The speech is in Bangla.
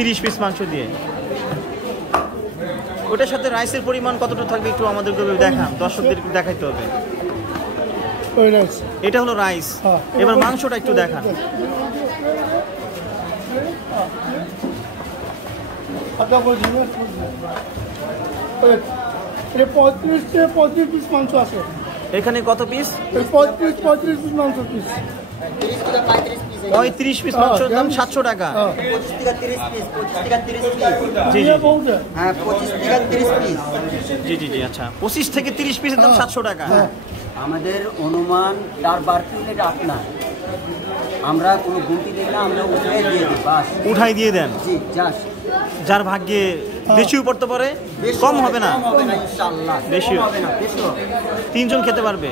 30 পিস মাংস দিয়ে। ওটার সাথে রাইসের পরিমাণ কতটুকু থাকবে একটু আমাদেরকে দেখান, দর্শকদের দেখাইতে হবে। এটা হলো রাইস, এবার মাংসটা একটু দেখান। এখানে কত পিস? 35 পিস মাংস পিস। 35 পিস মাংসের দাম 700 টাকা। 25 থেকে 30 পিস, 25 থেকে 30 পিস। জি জি হ্যাঁ, 25 থেকে 30 পিস। জি জি জি আচ্ছা, 25 থেকে 30 পিসের দাম 700 টাকা। আমাদের অনুমান 4-12 প্লেট আপনার, আমরা কোনো গুমটি দিই না, আমরা উঠাই দিয়ে দিই, বাস উঠাই দিয়ে দেন। জি, জাস্ট যার ভাগ্যে বেশিও পড়তে পারে, কম হবে না, কম হবে না ইনশাআল্লাহ, বেশিও হবে না, বেশি হবে। 3 জন খেতে পারবে।